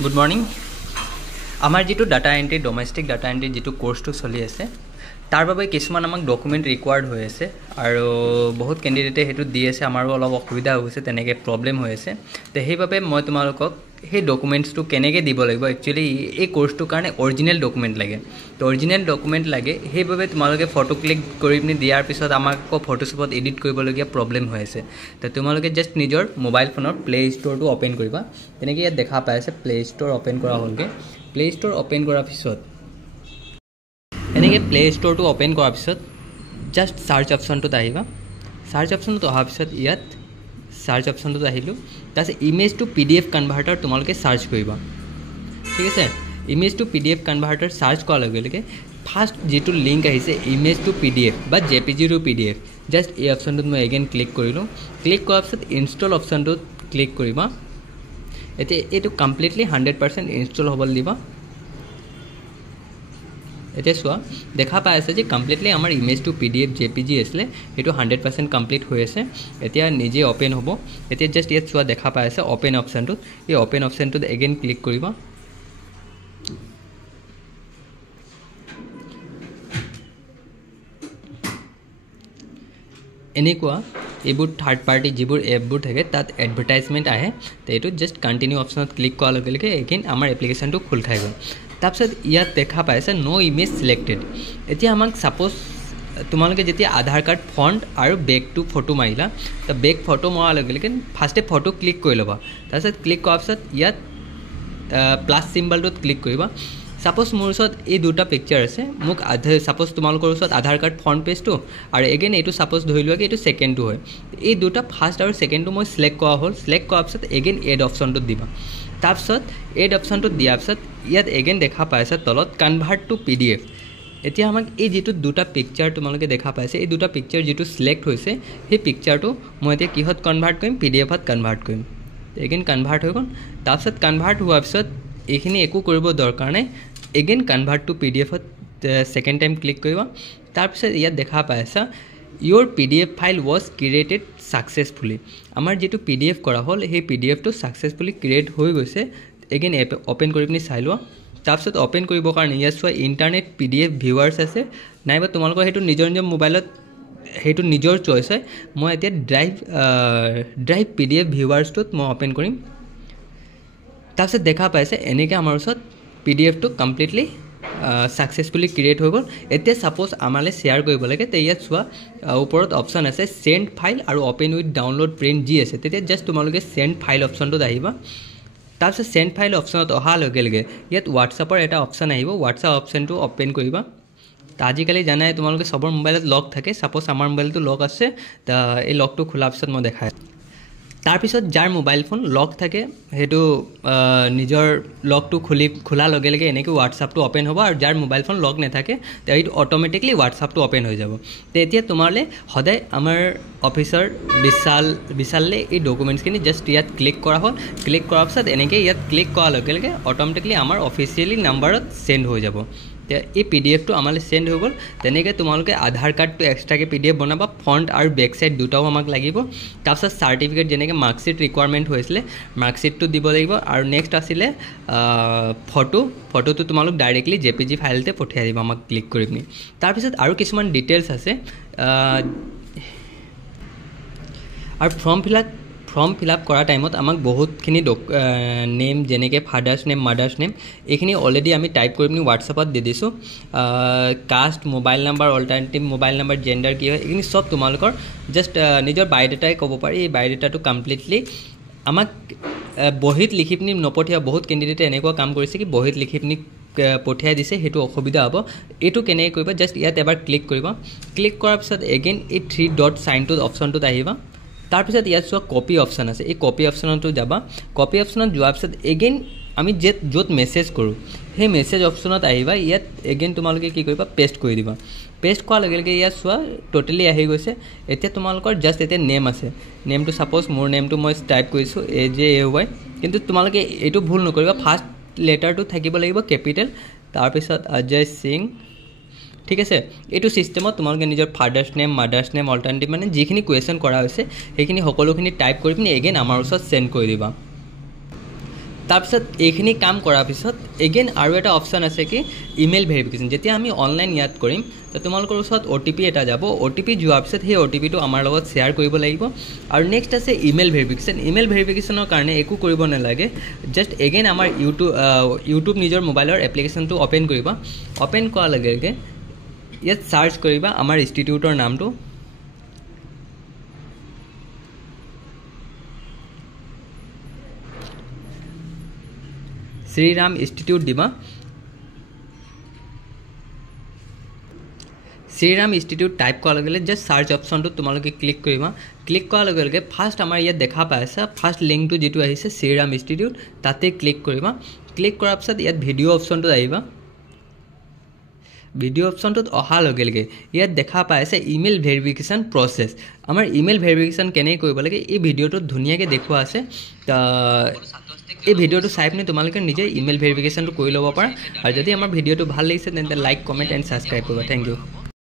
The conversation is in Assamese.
Good morning. আমাৰ যেটো ডাটা এন্ট্ৰি ডোমেষ্টিক ডাটা এন্ট্ৰি যেটো কোৰ্সটো চলি আছে তাৰ বাবে কিছুমান আমাক ডকুমেন্ট ৰিকোয়াৰ্ড হৈ আছে আৰু বহুত ক্যান্ডিডেটে হেতু দি আছে আমাৰো অলপ অসুবিধা হৈছে তেনেকে প্ৰবলেম হৈ আছে তে সেইবাবে মই তোমালোকক সেই ডকুমেন্টছটো কেনেকৈ দিব লাগিব একচুয়ালি এই কোৰ্সটোৰ কাৰণে অৰিজিনাল ডকুমেন্ট লাগে তো অৰিজিনাল ডকুমেন্ট লাগে সেইবাবে তোমালোকে ফটো ক্লিক কৰি পিনি দিয়াৰ পিছত আমাক ফটোশপত এডিট কৰিবলগীয়া প্ৰবলেম হৈ আছে তো তোমালোকে জাস্ট নিজৰ মোবাইল ফোনৰ প্লে ষ্টৰটো ওপেন কৰিবা তেনেকৈ ইয়াত দেখা পাই আছে প্লে ষ্টৰ ওপেন কৰা হ'লগে প্লে ষ্টৰ ওপেন কৰাৰ পিছত এনেকৈ প্লে ষ্টৰটো ওপেন কৰাৰ পিছত জাস্ট সাৰ্চ অপশনটোত আহিবা সাৰ্চ অপশনটোত অহাৰ পিছত ইয়াত সাৰ্চ অপশনটোত আহিলো তাৰপিছত ইমেজ টু পিডিএফ কনভাৰ্টাৰ তোমালোকে সাৰ্চ কৰিবা ঠিক আছে image to PDF converter search কৰাৰ লগে লগে ফাৰ্স্ট যেটো লিংক আহিছে ইমেজ টু পিডিএফ বা জেপিজি টু পিডিএফ জাস্ট এই অপশনটোত মই এগেইন ক্লিক কৰিলো ক্লিক কৰাৰ পিছত ইনষ্টল অপশনটোত ক্লিক কৰিবা এতিয়া এটো কমপ্লিটলি 100% ইনষ্টল হ'ব দিবা এতিয়া চোৱা দেখা পাই আছে যে কমপ্লিটলি আমাৰ ইমেজ টু পিডিএফ জেপিজি আসলে এটো 100% কমপ্লিট হৈ আছে এতিয়া নিজে ওপেন হ'ব এতিয়া জাস্ট ইয়াত চোৱা দেখা পাই আছে ওপেন অপশনটো এই ওপেন অপশনটোত এগেইন ক্লিক কৰিবা এনেকুৱা এবোৰ থাৰ্ড পাৰ্টি যিবোৰ এপবোৰ থাকে তাত এডভাৰটাইজমেন্ট আহে তে এটো জাস্ট কন্টিনিউ অপশনত ক্লিক কৰাৰ লগে লগে এগেইন আমাৰ এপ্লিকেশনটো খোল খাই গ'ল তাৰপিছত ইয়াত দেখা পাইছে নো ইমেজ সিলেক্টেড এতিয়া আমাক সাপোজ তোমালোকে যেতিয়া আধাৰ কাৰ্ড ফন্ট আৰু বেক টু ফটো মাৰিলা তা বেক ফটো মৰাৰ লগে লগে ফাৰ্স্টে ফটো ক্লিক কৰি লবা তাৰপিছত ক্লিক কৰাৰ পিছত ইয়াত প্লাস সিম্বলটোত ক্লিক কৰিবা সাপোজ মোৰ ওচৰত এই দুটা পিকচাৰ আছে মোক সাপোজ তোমালোকৰ ওচৰত আধাৰ কাৰ্ড ফ্ৰন্ট পেজটো আৰু এগেইন এটো সাপোজ ধৰি লোৱা কি এটো সেকেন্ডটো হয় এই দুটা ফাৰ্স্ট আৰু সেকেন্ডটো মই সিলেক্ট কৰা হ'ল সিলেক্ট কৰাৰ পিছত এগেইন এড অপশনটো দিবা তাৰপিছত এড অপশনটো দিয়াৰ পিছত ইয়াত এগেইন দেখা পাইছে তলত কনভাৰ্ট টু পিডিএফ এতিয়া আমাক এই যেটো দুটা পিকচাৰ তোমালোকে দেখা পাইছে এই দুটা পিকচাৰ যেটো সিলেক্ট হৈছে সেই পিকচাৰটো মই এতিয়া কিহত কনভাৰ্ট কৰিম পিডিএফত কনভাৰ্ট কৰিম এগেইন কনভাৰ্ট হৈ গ'ল তাৰপিছত কনভাৰ্ট হোৱাৰ পিছত এইখিনি একো কৰিব দৰকাৰ নাই এগেইন কনভাৰ্ট টু পিডিএফত সেকেন্ড টাইম ক্লিক কৰিবা তাৰপিছত ইয়াত দেখা পাইছা your pdf file was created successfully আমাৰ যেটো pdf কৰা হ'ল সেই pdf টো successfully create হৈ গৈছে এগেইন ওপেন কৰি পিনি চাই লোৱা তাৰপিছত ওপেন কৰিব কাৰণে ইয়াত চোৱা ইন্টাৰনেট pdf ভিউৱাৰ্ছ আছে নাইবা তোমালোকৰ হেতু নিজৰ মোবাইলত হেতু নিজৰ চয়েস হয় মই এতিয়া ড্ৰাইভ pdf ভিউৱাৰ্ছটোত মই ওপেন কৰিম তাৰপিছত দেখা পাইছে এনেকৈ আমাৰ ওচৰত pdf টো কমপ্লিটলি successfully create হৈ গ'ল এতিয়া সাপোজ আমালে শেয়াৰ কৰিব লাগে তে ইয়াত চোৱা ওপৰত অপচন আছে সেন্ড ফাইল আৰু open with download print G আছে তেতিয়া জাস্ট তোমালোকে সেন্ড ফাইল অপচনটোত আহিবা তাৰপিছত সেন্ড ফাইল অপচনত অহা লগে লগে ইয়াত WhatsAppৰ এটা অপচন আহিব WhatsApp অপচনটো ওপেন কৰিবা আজিকালি জানাই তোমালোকে সবৰ মোবাইলত লক থাকে সাপোজ আমাৰ মোবাইলটো লক আছে তা এই লকটো খোলাৰ পিছত মই দেখাই তাৰপিছত যাৰ মোবাইল ফোন লক থাকে হেতু নিজৰ লকটো খোলা লগে লগে এনেকৈ WhatsAppটো ওপেন হ'ব আৰু যাৰ মোবাইল ফোন লক নাথাকে তে এইটো অটোমেটিকলি WhatsAppটো ওপেন হৈ যাব তে এতিয়া তোমাৰলে সদায় আমাৰ অফিচাৰ বিশাললে এই ডকুমেন্টছখিনি জাস্ট ইয়াত ক্লিক কৰা হ'ল ক্লিক কৰাৰ পিছত এনেকৈ ইয়াত ক্লিক কৰাৰ লগে লগে অটোমেটিকলি আমাৰ অফিচিয়েলি নাম্বাৰত সেন্ড হৈ যাব এই পিডিএফ টো আমালে সেন্ড হৈ গ'ল তেনেকৈ তোমালোকে আধাৰ কাৰ্ডটো এক্সট্ৰাকে পিডিএফ বনাবা ফন্ট আৰু বেক সাইড দুটাও আমাক লাগিব তাৰপিছত সাৰ্টিফিকেট যেনেকৈ মাৰ্কশিট ৰিকোয়াৰমেন্ট হৈছিলে মাৰ্কশিটটো দিব লাগিব আৰু নেক্সট আছিল ফটোটো তোমালোক ডাইৰেক্টলি জেপিজি ফাইলতে পঠিয়াই দিবা আমাক ক্লিক কৰি পিনি তাৰপিছত আৰু কিছুমান ডিটেইলছ আছে আৰু ফৰ্ম ফিল আপ কৰা টাইমত আমাক বহুতখিনি নেম যেনেকৈ ফাদাৰ্স নেম মাদাৰ্স নেম এইখিনি অলৰেডি আমি টাইপ কৰি পিনি WhatsAppত দি দিছো caste mobile number alternative mobile number gender কি হয় এইখিনি সব তোমালোকৰ জাস্ট নিজৰ বায়োডাটাই ক'ব পাৰি এই বায়োডাটাটো কমপ্লিটলি আমাক বহিত লিখি পিনি নপঠিয়া বহুত ক্যান্ডিডেটে এনেকুৱা কাম কৰিছে কি বহিত লিখি পিনি পঠিয়াই দিছে হেতু অসুবিধা হ'ব এটো কেনে কৰিবা জাস্ট ইয়াত এবাৰ ক্লিক কৰিবা ক্লিক কৰাৰ পিছত এগেইন এই 3 ডট সাইনটো অপশনটোত আহিবা তাৰপিছত ইয়াত চোৱা কপি অপশন আছে এই কপি অপশনটো যাবা কপি অপশনত যোৱাৰ পিছত এগেইন আমি য'ত মেসেজ কৰো সেই মেসেজ অপশনত আহিবা ইয়াত এগেইন তোমালোকে কি কৰিবা পেস্ট কৰি দিবা পেস্ট কৰাৰ লগে লগে ইয়াত চোৱা টোটালি আহি গৈছে এতিয়া তোমালোকৰ জাস্ট এতিয়া নেম আছে নেমটো সাপোজ মোৰ নেমটো মই টাইপ কৰিছো AJAY কিন্তু তোমালোকে এটো ভুল নকৰিবা ফাৰ্স্ট লেটাৰটো থাকিব লাগিব ক্যাপিটাল তাৰপিছত অজয় সিং ঠিক আছে এটো সিস্টেমত তোমালোকে নিজৰ ফাদাৰ্স নেম মাদাৰ্স নেম অল্টাৰনেটিভ মানে যিখিনি কোৱেশ্চন কৰা হৈছে সেইখিনি সকলোখিনি টাইপ কৰি পিনি এগেইন আমাৰ ওচৰত সেন্ড কৰি দিবা তাৰপিছত এইখিনি কাম কৰাৰ পিছত এগেইন আৰু এটা অপশ্যন আছে কি ইমেইল ভেৰিফিকেশ্যন। যেতিয়া আমি অনলাইন ইয়াত কৰিম তো তোমালোকৰ ওচৰত OTP এটা যাব, OTP যোৱাৰ পিছত সেই OTPটো আমাৰ লগত শ্বেয়াৰ কৰিব লাগিব। আৰু নেক্সট আছে ইমেইল ভেৰিফিকেশ্যন। ইমেইল ভেৰিফিকেশ্যনৰ কাৰণে একো কৰিব নালাগে, জাষ্ট এগেইন আমাৰ ইউটিউব নিজৰ মোবাইলৰ এপ্লিকেশ্যনটো অ'পেন কৰিবা। অ'পেন কৰাৰ লগে লগে ইয়াত চাৰ্চ কৰিবা আমাৰ ইনষ্টিটিউটৰ নামটো। শ্ৰীৰাম ইনষ্টিটিউট দিবা। শ্ৰীৰাম ইনষ্টিটিউট টাইপ কৰাৰ লগে লগে জাষ্ট চাৰ্চ অপশ্যনটোত তোমালোকে ক্লিক কৰিবা। ক্লিক কৰাৰ লগে লগে ফাৰ্ষ্ট আমাৰ ইয়াত দেখা পাই আছে, ফাৰ্ষ্ট লিংকটো যিটো আহিছে শ্ৰীৰাম ইনষ্টিটিউট, তাতে ক্লিক কৰিবা। ক্লিক কৰাৰ পিছত ইয়াত ভিডিঅ' অপশ্যনটোত আহিবা। ভিডিঅ' অপশ্যনটোত অহাৰ লগে লগে ইয়াত দেখা পাই আছে ইমেইল ভেৰিফিকেশ্যন প্ৰচেছ। আমাৰ ইমেইল ভেৰিফিকেশ্যন কেনেকৈ কৰিব লাগে এই ভিডিঅ'টোত ধুনীয়াকৈ দেখুওৱা আছে। এই ভিডিঅ'টো চাই পিনি তোমালোকে নিজে ইমেইল ভেৰিফিকেশ্যনটো কৰি ল'ব পাৰা। আৰু যদি আমাৰ ভিডিঅ'টো ভাল লাগিছে তেন্তে লাইক, কমেণ্ট এণ্ড ছাবস্ক্ৰাইব কৰিবা। Thank U.